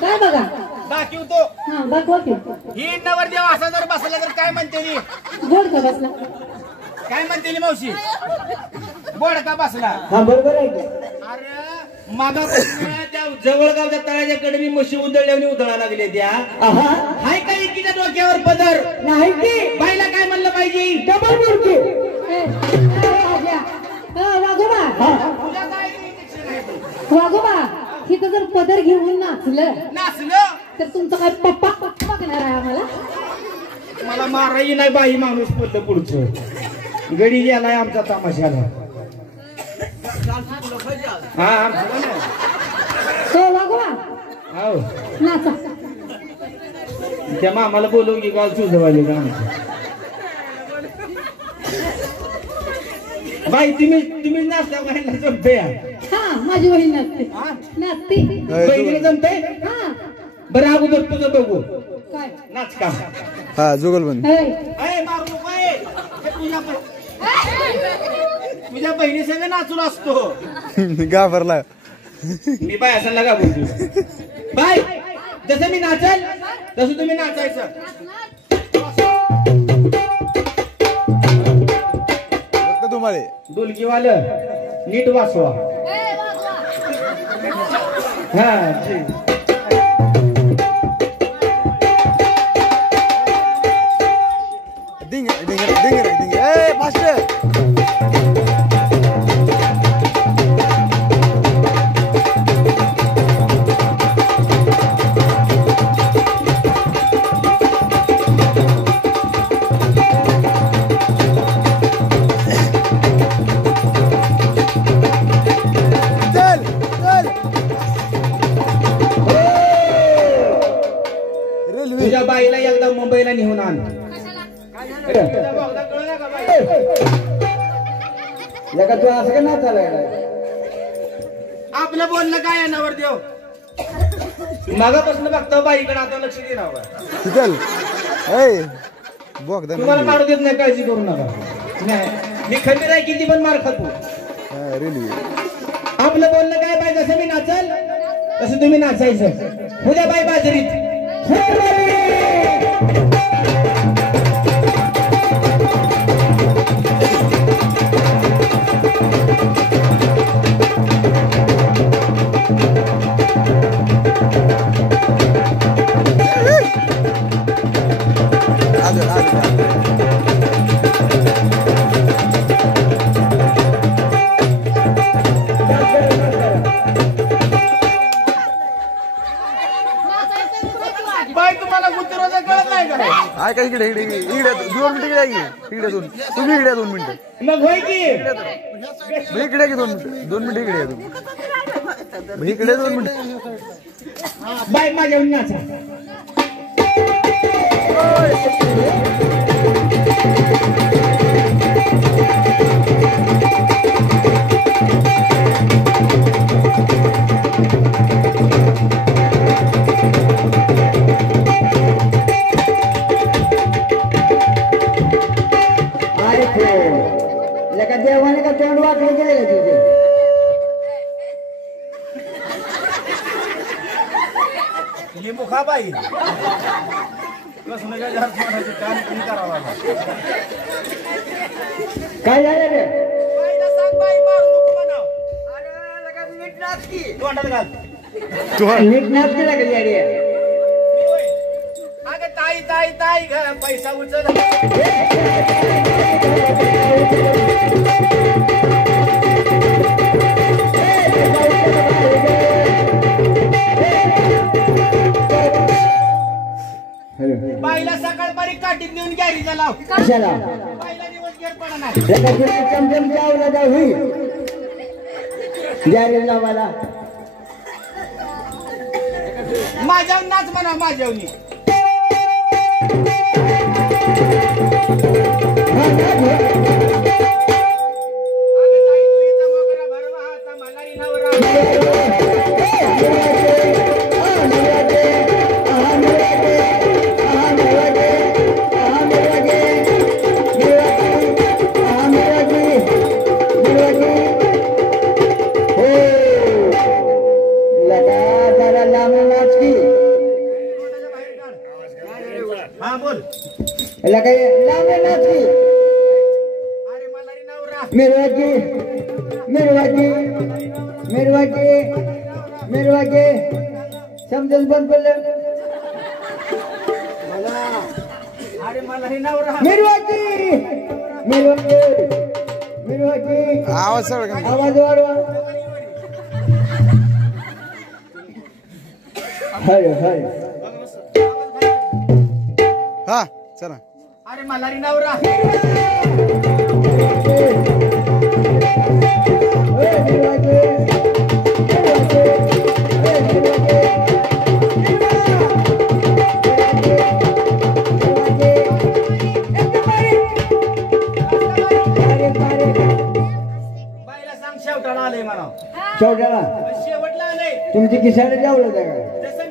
काय बघा दाखवतो दाखवा की ही नवरदेव असा जर बसला तर काय म्हणते नी? गोड का बसला काय म्हणते नी मावशी बोड का बसला हा बरोबर आहे की. अरे मागा त्या जवळगावच्या तळ्याच्या कडे मी म्हशी उधळल्याने उधळा लागले त्या आहा हाय का एकीच्या डोक्यावर पदर नाही की बाईला काय म्हणलं पाहिजे डबल मुर्गी. वाघोबा तुझ्या काय इंजेक्शन आहे ते? वाघोबा तिथं जर पदर घेऊन नाचलं नाचलं तर तुमचं काय पप्पा पप्पा बघणार आहे आम्हाला मला माराही नाही बाई माणूस पडलं पुढचं गडी गेलाय आमचा तमाशाला हा हो वाघोबा हो नाचा त्या मामाला बोलवून की काल तुझं का बाई तुम्ही नाचता बाईला जमते हा माझी बहीण नाचते नाचते बहिणीला जमते हा बरं अगोदर तुझं बघू काय नाच का हा जुगलबंद मारू नको तुझ्या बहिणी सगळं नाचून असतो घाबरला मी बाय असं नका बोलतो बाय जसं मी नाचल तसं तुम्ही नाचायचं तुम्हाला डोलकीवालं नीट वाचवा हा डिंग डिंग डिंग डिंग ए मास्टर तुझ्या बाईला एकदा मुंबईला नेऊन आण लगा तू असं का नाच चालाय आपलं बोलणं काय आहे नवरदेव मागापासून बघतो बाईकडे आता लक्ष दे ना शीतल ए बोगदा तुम्हाला मारू देत नाही काळजी करू नका नाही मी खंबीर आहे किती पण मार खातो रेल्वे आपलं बोलणं काय पाहिजे जसं मी नाचल तसं तुम्ही नाचायचं उद्या बाई बाजरीत बाई तुम्हाला गुत्तरोजा कळत नाही का आहे का इकडे इकडे इकडे 2 मिनिटं इकडे आहे इकडे दोन तुम्ही इकडे 2 मिनिटं मग होय की इकडे की 2 मिनिटं इकडे आहे इकडे 2 मिनिटं बाई माझ्यावर नाचा लगा देवाने का तोंड वाकडे केले का तुझे लिंबू खा बाई करावा काय झालं रे सांग बाई मारू नको म्हणाव नीट नाच की तोंडात घाल नीट नाच केला का याडी अगं ताई ताई ताई ग पैसा उचल बाईला सकाळ बारीक काठीत नेऊन गॅरीचा लाव कशाला बाईला दिवस घेत पडा नाही लगा तुझी चमचम चावला जाऊ होई गॅरेज लावायला माझ्यावर नाच म्हणा माझ्यावनी हा बोल. याला काय लावले नाच की अरे मल्हारी नवरा. मिरवाची मिरवाची मिरवाची मिरवाची समजून बंद पडलं अरे मल्हारी नवरा. मिरवाची मिरवाची मिरवाची आवाज सगळं आवाज वाढवा हॅलो हॅलो हा चला. अरे मल्हारी नवरा. बाईला सांग शेवटाला आलंय म्हणा. शेवटाला शेवटला आलंय. तुमची किशाला जावलं का जसं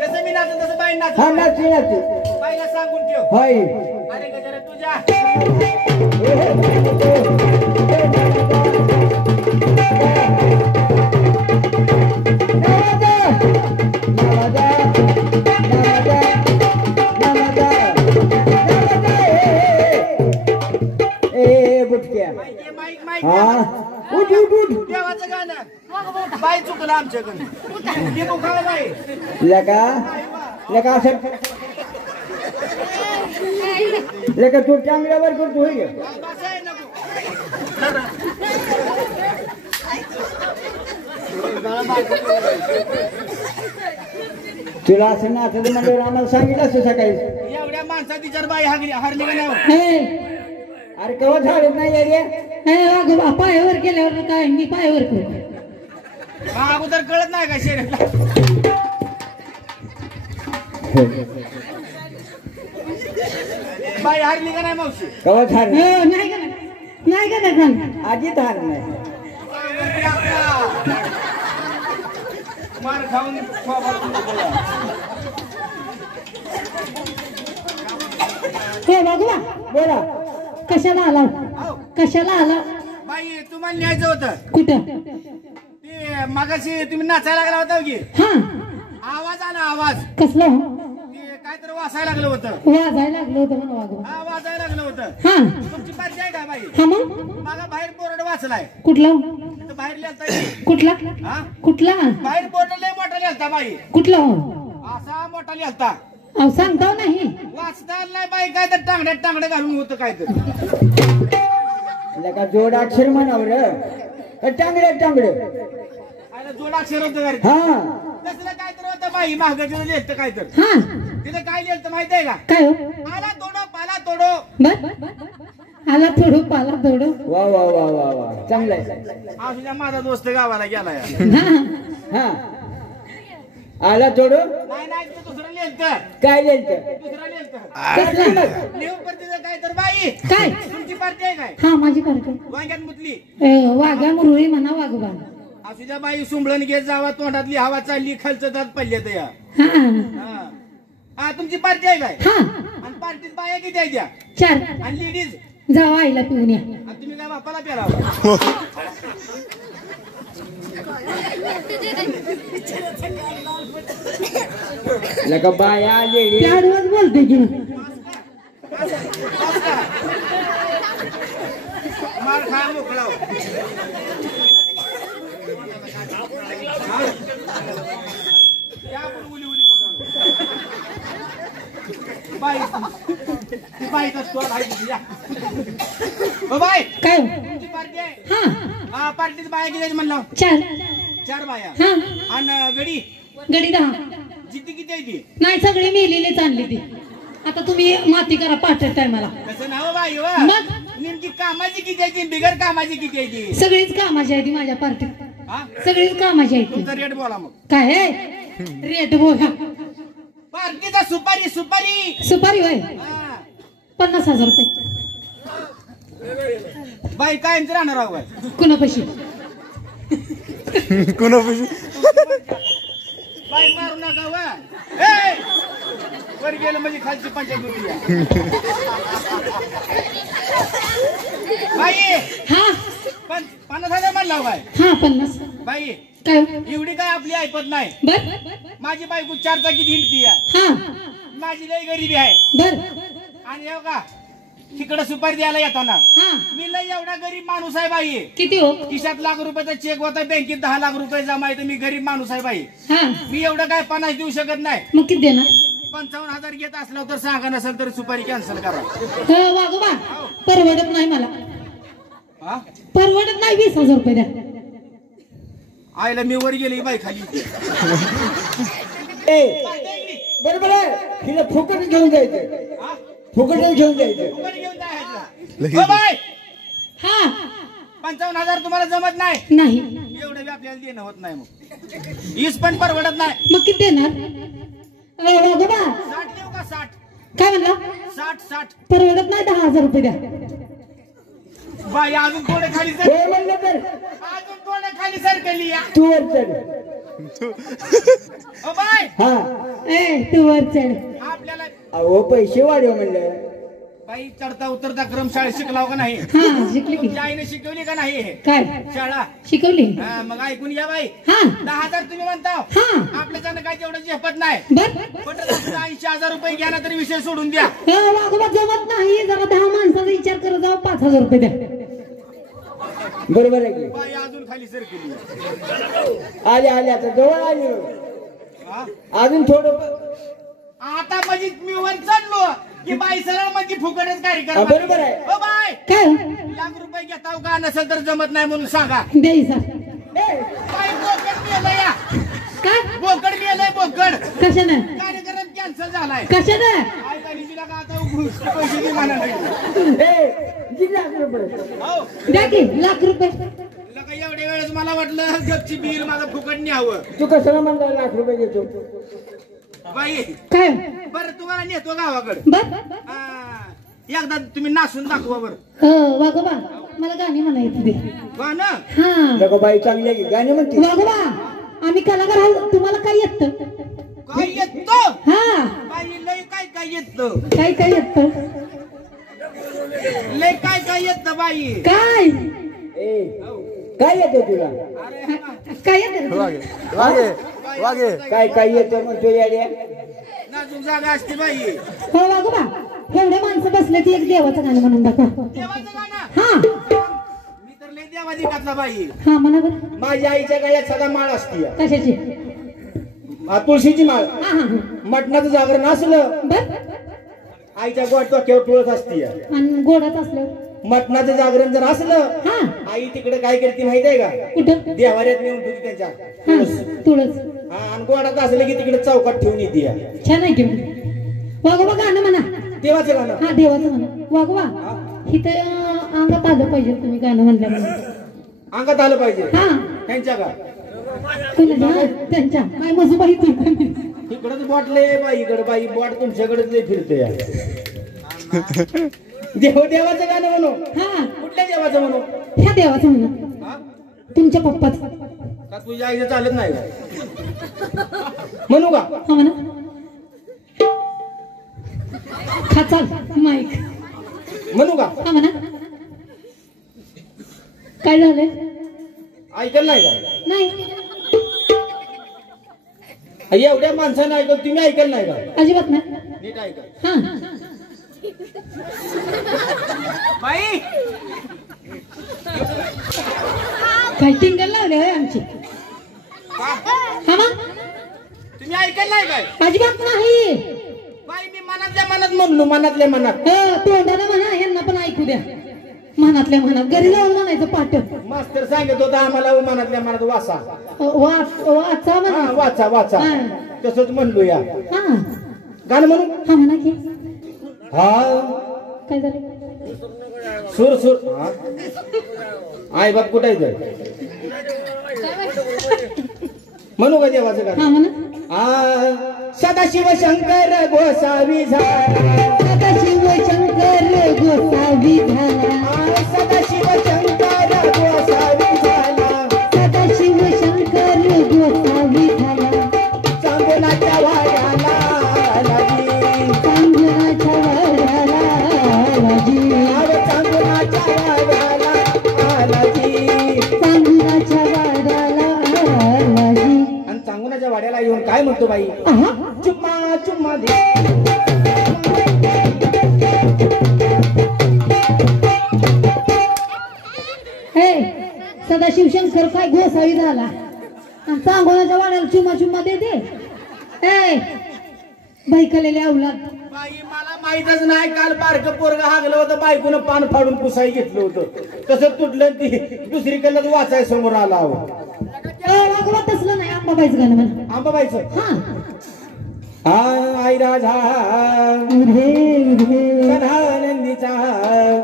जसं मी नाचन तसं बाई नाच. हा नाची नाची बाईला सांगून ठेव. होय अरे गजरा तुझ्या. बुटक्या माईक माईक माईक. हा उठ उठ उठ देवाचं गाणं. बाई चुकलं आमच्याकडून. हे दुखावं बाई. लका लका असं लका तू चांगल्यावर करतो होय ग. बस आहे नको. तुला असं नाचत म्हणल्यावर आम्हाला सांगितलं असं सकाळी एवढ्या माणसात तिच्यावर बाई हरली का नाही. हे अरे कवा झाडत नाही रे हे वाघोबा पायावर गेल्यावर काय मी पायावर करू. अगोदर कळत नाही का शरीराला. बाई हरली का नाही मावशी. कवा झाड हो नाही का नाही का नाही आधी धार नाही मार खाऊन हे वाघोबा बोला कशाला आला कशाला आला बाई तुम्हाला न्यायचं होतं. कुठं ते मगाशी तुम्ही नाचायला लागला होता की. हा आवाज आला आवाज. कसलं ते काहीतरी वासायला लागलं होतं. वाजायला लागलं होतं म्हणा वाघोबा. हा वाजायला लागलं होतं. हा तुमची पार्टी आहे का बाई. हा मग मागा बाहेर बोर्ड वाचलाय. कुठला तिथं बाहेर लिहिलता की. कुठला हा कुठला बाहेर बोर्ड लय मोठा लिहिलता बाई. कुठला असा मोठा लिहिलता. अहो सांगताव नाही वाचता आलं नाही बाई. काय तर टांगड्यात टांगडं घालून होतं काय तर. लका जोड अक्षर म्हणावं रे टांगडे टांगडे आयला जोड अक्षर होतं घरी. हा तसलं काय तर होतं बाई. महाग तिथं लिहिलं काय तर. हा तिथं काय लिहिलं माहिती आहे का. काय हो आला तोडो पाला तोडो. बर आला थोडं पाला थोडं वा वा वा वा वा चांगलं आहे असू द्या माझा दोस्त गावाला गेलाय. हा हा आला जोडो नाही नाही तिथं दुसरं लिहिलं. काय लिहिलं दुसरं लिहिलं. लिहून पर तिथं काय तर बाई. काय तुमची पार्टी आहे काय. हा माझी पार्टी वांग्यात मुतली. वाघा मुरळी म्हणा वाघोबा असू द्या बाई. सुंबळण घेत जावा. तोंडातली हवा चालली. खालचं दात पडले तर या. हा हा. हा तुमची पार्टी आहे काय. हा आणि पार्टीत बाया किती आहे त्या. 4 आणि लेडीज. जावा आईला पिऊन या आणि तुम्ही काय बापाला प्याला. लका बाया आलेली त्यावरच बोलते की मार खा मोकळा हो. या आपण उली उली कुठं. बाई ती बाईचा स्टॉल आहे तिथे या. ओ बाई काय तुमची पार्टी आहे. हा हा पार्टीत बाया किती आहेत म्हणलं. 4 बाया. हा आणि गडी गडी 10 जिद्दी किती आहे ती. नाही सगळी मेलेलीच आणली ती आता तुम्ही माती करा पाठ टायमाला तसं नाव बाई वा. मग नेमकी कामाची किती आहे ती. बिगर कामाची किती आहे ती. सगळीच कामाची आहे ती माझ्या पार्टीत हा सगळीच कामाची आहे ती तुमचा रेट बोला मग. काय आहे रेट बोला पार्टीचा सुपारी सुपारी. सुपारी होय हा. 50,000 रुपये बाई कायमच राहणार आहो बाई. कुणापाशी कुणापाशी बाई मारू नका वा. ए! वर गेलं म्हणजे खालची पंचायत होती या. बाई हा 50,000 म्हणला बाई. हा 50 बाई काय एवढी काय आपली ऐपत नाही. बर माझी बायको 4 चाकीत हिंडती या. हा माझी लई गरिबी आहे बर आणि हो का तिकडे सुपारी द्यायला येताना हा मी लई एवढा गरीब माणूस आहे बाई. किती हो खिशात लाख रुपयाचा चेक होता बँकेत 10 लाख रुपये जमा आहे तर मी गरीब माणूस आहे बाई. हा मी एवढं काय 50 देऊ शकत नाही. मग किती देणार 55,000 घेत असलं तर सांगा नसेल तर सुपारी कॅन्सल करा. वागोबा परवडत नाही मला हा परवडत नाही 20,000 रुपये द्या आईला मी वर गेली बाई खाली. ए बरोबर आहे हिला फुकट घेऊन जायचं हा? फुकट घेऊन जायचं फुकट घेऊन जायचं. हो बाई हा 55,000 तुम्हाला जमत नाही नाही एवढं बी आपल्याला देणं होत नाही मग हीच पण परवडत नाही. मग किती देणार वागोबा 60 देऊ का 60 काय म्हणला 60 परवडत नाही 10,000 रुपये द्या बाई अजून थोडे खाली सर हे म्हणलं तर अजून थोडे खाली सरकली या. तू वर चढ हो बाई हा ए तू वर चढ आपल्याला अहो पैसे वाढव म्हणलं बाई चढता उतरता क्रम शाळेत शिकलाव का नाही हा शिकली की तुमच्या आईने शिकवली का नाही हे काय शाळा शिकवली हा, मग ऐकून या बाई हा 10,000 तुम्ही म्हणता हा आपल्याच्यानं काय तेवढं झेपत नाही. बर 80,000 रुपये घ्या ना तरी विषय सोडून द्या. वागोबा जमत नाही जरा 10 माणसाचा विचार करत जाऊ 5,000 रुपये द्या बरोबर आहे की बाई अजून खाली सरकली आले आले आता जवळ आले हा? अजून थोडं आता म्हणजे मी वर चढलो की बाई सरळ म्हणजे फुकटच कार्यक्रम हा, बरोबर आहे. हो बाई काय लाख रुपये घेताव का नसेल तर जमत नाही म्हणून सांगा. द्यायचा बाई बोकड मेलंय या काय बोकड मेलंय बोकड कशानं कार्यक्रम कॅन्सल झालाय. कशानं आई बाई तिला का आता पैसे दे म्हणा नाही. हो द्या की लाख रुपये लका एवढ्या वेळेस मला वाटलं गपची बिल माझं फुकट न्यावं. तू कशाला म्हणला लाख रुपये घेतो बाई काय बरं तुम्हाला नेतो गावाकडे बर एकदा तुम्ही नाचून दाखवा बरं. वागोबा मला गाणी म्हणायची दे गाणं हा नको बाई चांगली आहे की गाणी म्हणते वागोबा आम्ही कलाकार आहोत तुम्हाला काय येत काय येतो हा बाई लय काय काय येतं काय काय येत लय काय काय येतं बाई. काय ए काय येतो तुला काय येत वागे वागे वागे काय काय येतं म्हणतो याड्या नाचून जागा असते बाई. हो वागोबा एवढे माणसं बसले ती एक देवाचं गाणं म्हणून दाखव देवाचं गाणं हा मी तर लय देवाची घातला बाई. हा म्हणा बरं माझ्या आईच्या गळ्यात सदा माळ असती कशाची तुळशीची माळ हा हा मटणाचं जागरण असलं बर आईच्या गोट डोक्यावर तुळस असती आणि गोडात असल्यावर मटणाचं जागरण जर असलं हा आई तिकडे काय करते माहिती आहे का कुठं देवाऱ्यात नेऊन ठेवते त्यांच्या हा तुळस हा, आणि गोडात असलं की तिकडे चौकात ठेवून येते छान आहे की वागोबा गाणं म्हणा देवाचं गाणं हा देवाचं म्हणा वागोबा इथं अंगात आलं पाहिजे तुम्ही गाणं म्हणल्यावर अंगात आलं पाहिजे हा त्यांच्या का कुणाच्या हा, त्यांच्या काय मजूबाई तुम्ही इकडच बॉट लय बाई इकडे बाई बॉट तुमच्याकडेच लय फिरते या देवाचं गाणं म्हणू हा कुठल्या देवाचं म्हणू ह्या देवाचं म्हणा हा? तुमच्या पप्पाच का तुझ्या आईचं चालत नाही का म्हणू का हा म्हणा हा चाल माईक म्हणू का हा म्हणा काय झालंय ऐकलं नाही का नाही एवढ्या माणसानं ऐकलं तुम्ही ऐकलं नाही का अजिबात नाही नीट ऐका हा बाई काय टिंगल लावले होय आमची हा मग तुम्ही ऐकलं नाही काय अजिबात नाही बाई मी मनातल्या मनात म्हणलो मनातल्या मनात तोंडाला म्हणा यांना पण ऐकू द्या मनातल्या मनात घरी जाऊन म्हणायचं पाठ मास्तर सांगत होता आम्हाला मनातल्या मनात वाचा वाचा म्हणा हा, वाचा वाचा हा. तसंच म्हणलो या हा गाणं म्हणू हा म्हणा की हा काय झालं सुर सुर हा आई बाप कुठं आहे तर म्हणू का देवाचं गाणं हा म्हणा आ सदाशिव शंकर गोसावी झाला सदाशिव शंकर गोसावी झाला सदाशिव शंकर गोसावी झाला सदाशिव शंकर गोसावी झाला चांदोनाच्या वाड्याला लागी चांदणाच्या वाड्याला लाजी चांदोनाच्या वाड्याला लागी चांदणाच्या वाड्याला लाजी आणि चांगुनाच्या वाड्याला येऊन काय म्हणतो बाई आहा चुम्मा चुम्मा दे काय गोसावी झाला आणि सांगोनाच्या वाड्याला चुमा चुमा देते ए बाईकलेले अवलाद बाई मला माहीतच नाही काल बारक पोरग हागलं होतं बायकोनं पान फाडून पुसाई घेतलं होतं तसं तुटलं ती दुसरीकडलं वाचाय समोर आला वागवा तसलं नाही आंबाबाईचं गाणं म्हणा आंबाबाईचं हा आई राजा उधे उधे नंदीचा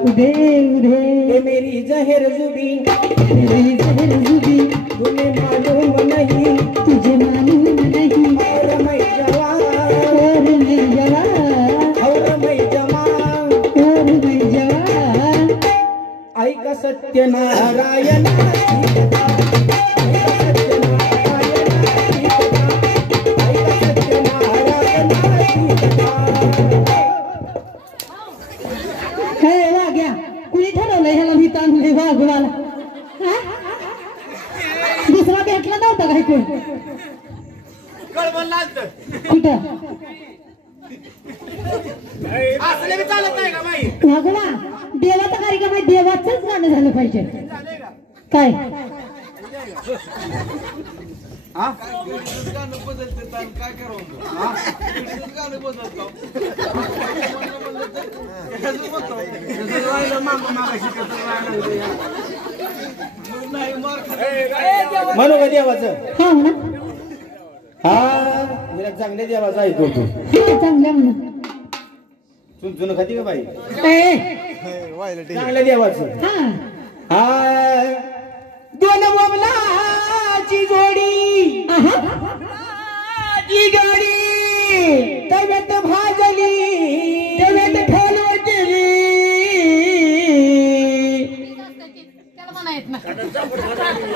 उधे उधे हे मेरी जहेर जुबी मेरी जहर जुबी तुम्हें मालूम नहीं तुझे मालूम नहीं और मैं जवान और मैं जवान और मैं जवान और मैं जवान ऐक सत्यनारायण हे वाग्या कुणी ठरवलं ह्याला मी तांदळे वाघवाला दुसरा भेटला नव्हता काय कोण कळवण लागतं कुठं असले बी चालत नाही का बाई वाघवा देवाचा कार्यक्रम आहे देवाचंच गाणं झालं पाहिजे झाले का काय हा म्हणू का देवाचं हा म्हणा हा मला चांगल्या देवाचं ऐकतो तू हा चांगल्या म्हणा चुन खाती का बाई ए, चांगल्या देवाचं हा हा दोन बोमलाची जोडी आहा ती गाडी तव्यात भाजली तव्यात ठालवली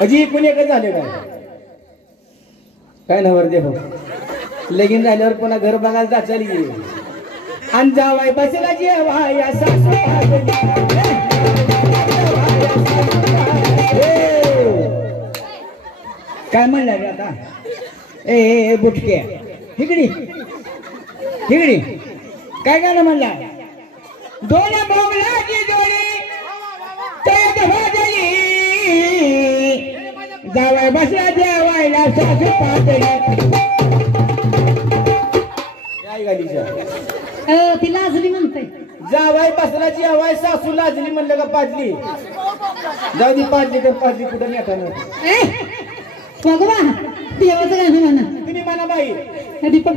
अजी पुणे काय झाले काय नवर देव लगीन झाल्यावर पुन्हा घर बघायला जाचाली आणि जावाय बसला जेव्हा या सासू काय म्हणला रे आता ए बुटके हिकडी हिकडी काय गाणं म्हणला दोन बोमलाची जोडी तयात भाजली जावाय बसला जेवायला सासू पातळी ती लाजली म्हणते जावाय बसला जेवाय सासू लाजली म्हणलं का पाजली जाऊ दे पाजली तर पाजली कुठं नेटानं ए वाघवा देवाचं गाणं म्हणा तुम्ही म्हणा बाई दीपक